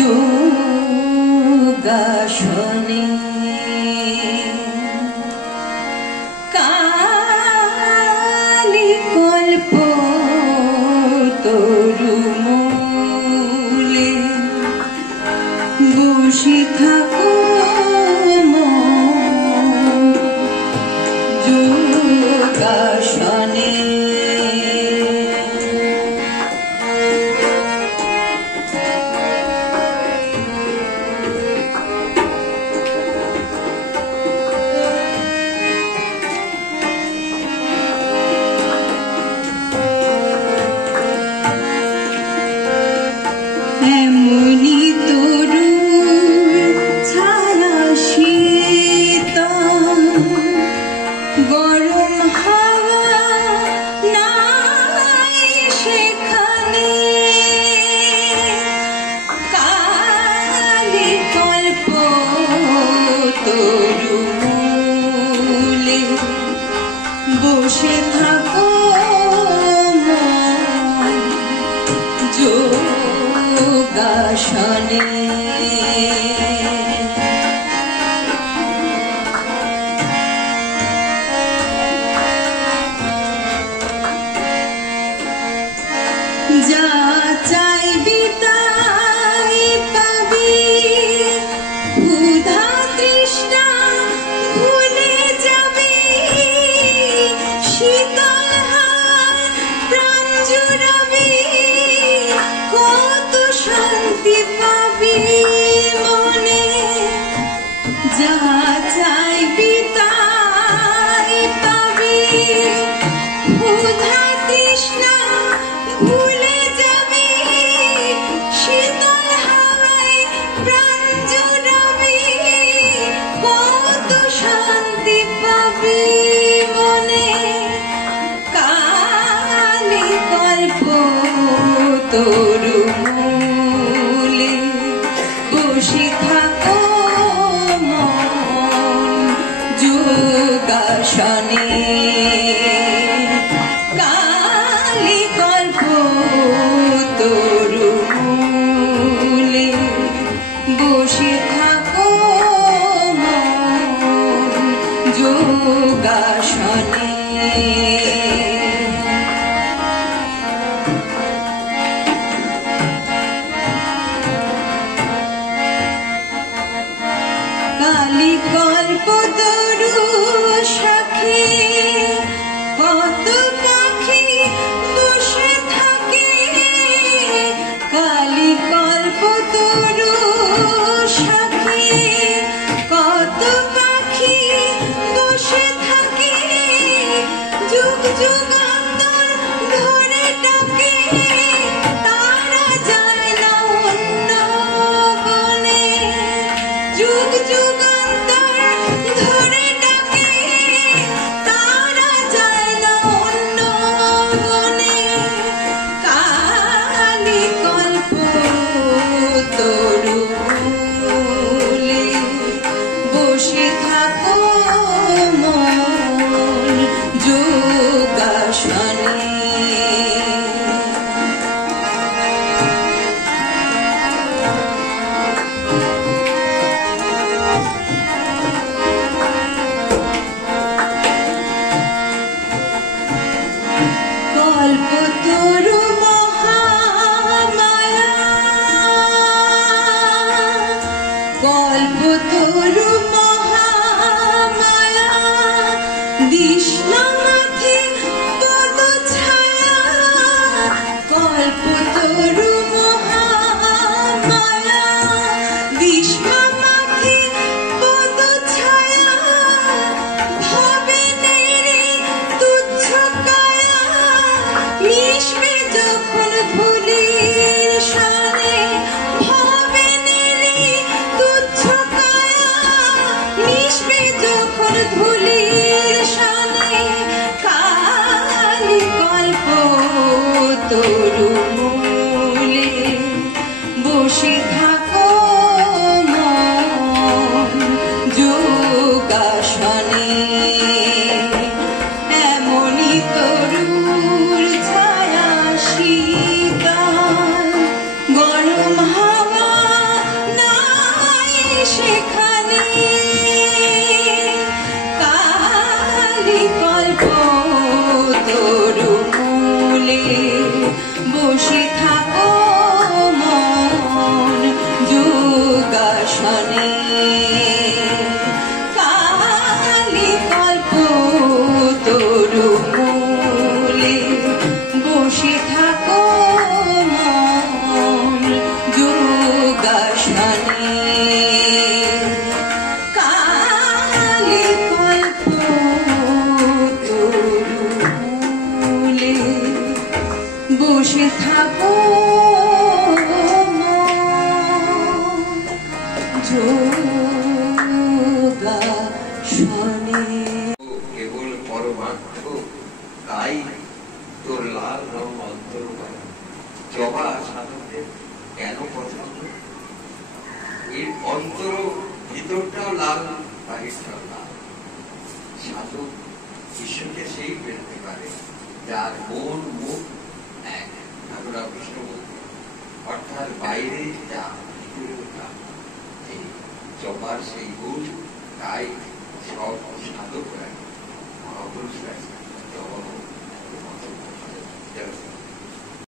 যোগাসনে কালিকল্প তরুমূলে বসে থাকো যোগাসনে। এমনি তরুর ছায়া শীতল গরম হাওয়া নাই সেখানে কালিকল্প তরুমূলে বসে থাকো যোগাসনে। যা চাইবি তাই পাবি, ক্ষুধা তৃষ্ণা ভুলে যাবি, শীতল হাওয়ায় প্রাণ জুড়াবি, কত শান্তি পাবি মনে। যা চাইবি তাই পাবি, ক্ষুধা তৃষ্ণা ভুলে যাবি, শীতল হাওয়ায় প্রাণ জুড়াবি, কত শান্তি পাবি মনে। কালিকল্প তরুমূলে বসে থাকো মন যোগাসনে। কালিকল্প তরুমূলে বসে থাকো মন যোগাসনে। তাই তোর লাল রং অন্তর জবা সাধকদের কেন পছন্দ? এর অন্তর ভিতরটাও লাল, বাহিরটাও লাল। সাধক ঈশ্বরকে সেই পেতে পারে যার মন মুখ এক, ঠাকুর কৃষ্ণ বলতে, অর্থাৎ বাইরে যা ভিতরেও তা। এই জবার সেই গুণ, তাই সব সাধকরা মহাপুরুষরা জবা